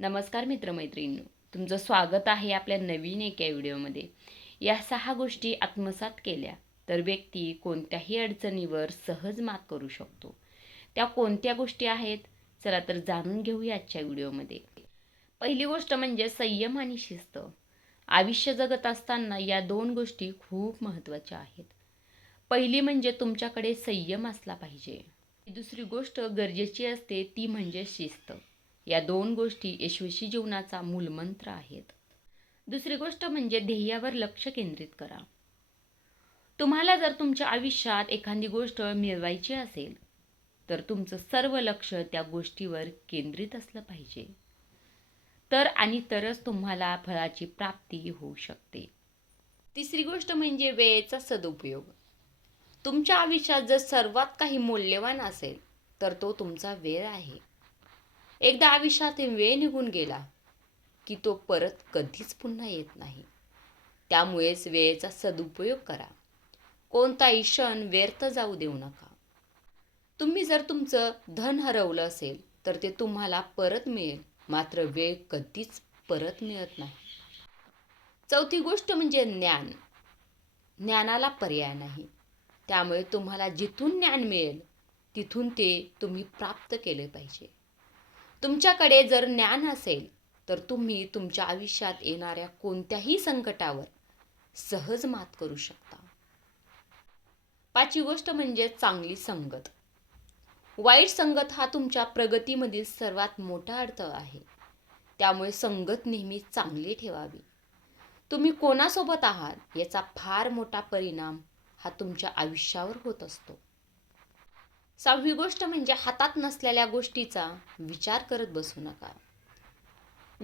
नमस्कार मित्रमैत्रिणींनो तुमचं स्वागत आहे आपल्या नवीन एका व्हिडिओमध्ये. या सहा गोष्टी आत्मसात केल्या तर व्यक्ती कोणत्याही अडचणीवर सहज मात करू शकतो. त्या कोणत्या गोष्टी आहेत? चला तर जाणून घेऊया आजच्या व्हिडिओमध्ये. पहिली गोष्ट म्हणजे संयम आणि शिस्त. आयुष्य जगत असताना या दोन गोष्टी खूप महत्त्वाच्या आहेत. पहिली म्हणजे तुमच्याकडे संयम असला पाहिजे. दुसरी गोष्ट गरजेची असते ती म्हणजे शिस्त. या दोन गोष्टी यशस्वी जीवनाचा मूलमंत्र आहेत. दुसरी गोष्ट म्हणजे ध्येयावर लक्ष केंद्रित करा. तुम्हाला जर तुमच्या आयुष्यात एखादी गोष्ट मिळवायची असेल तर तुमचं सर्व लक्ष त्या गोष्टीवर केंद्रित असलं पाहिजे. तर आणि तरच तुम्हाला फळाची प्राप्ती होऊ शकते. तिसरी गोष्ट म्हणजे वेळेचा सदुपयोग. तुमच्या आयुष्यात जर सर्वात काही मूल्यवान असेल तर तो तुमचा वेळ आहे. एकदा आयुष्यात वेळ निघून गेला की तो परत कधीच पुन्हा येत नाही. त्यामुळेच वेळेचा सदुपयोग करा. कोणताही क्षण व्यर्थ जाऊ देऊ नका. तुम्ही जर तुमचं धन हरवलं असेल तर ते तुम्हाला परत मिळेल. मात्र वेळ कधीच परत मिळत नाही. चौथी गोष्ट म्हणजे ज्ञान. ज्ञानाला पर्याय नाही. त्यामुळे तुम्हाला जिथून ज्ञान मिळेल तिथून ते तुम्ही प्राप्त केले पाहिजे. तुमच्याकडे जर ज्ञान असेल तर तुम्ही तुमच्या आयुष्यात येणाऱ्या कोणत्याही संकटावर सहज मात करू शकता. पाचवी गोष्ट म्हणजे चांगली संगत. वाईट संगत हा तुमच्या प्रगतीमधील सर्वात मोठा अडथळा आहे. त्यामुळे संगत नेहमी चांगली ठेवावी. तुम्ही कोणासोबत आहात याचा फार मोठा परिणाम हा तुमच्या आयुष्यावर होत असतो. सहावी गोष्ट म्हणजे हातात नसलेल्या गोष्टीचा विचार करत बसू नका.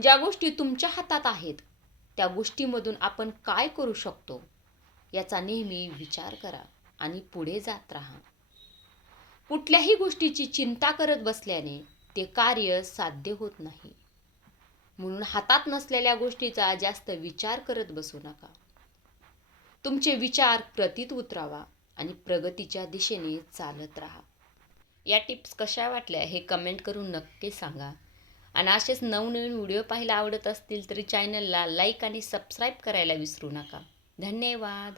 ज्या गोष्टी तुमच्या हातात आहेत त्या गोष्टीमधून आपण काय करू शकतो याचा नेहमी विचार करा आणि पुढे जात राहा. कुठल्याही गोष्टीची चिंता करत बसल्याने ते कार्य साध्य होत नाही. म्हणून हातात नसलेल्या गोष्टीचा जास्त विचार करत बसू नका. तुमचे विचार प्रतीत उतरावा आणि प्रगतीच्या दिशेने चालत राहा. या टिप्स कशा वाटल्या हे कमेंट करून नक्की सांगा. आणि असेच नवनवीन व्हिडिओ पाहायला आवडत असतील तरी चॅनलला लाईक आणि सबस्क्राईब करायला विसरू नका. धन्यवाद.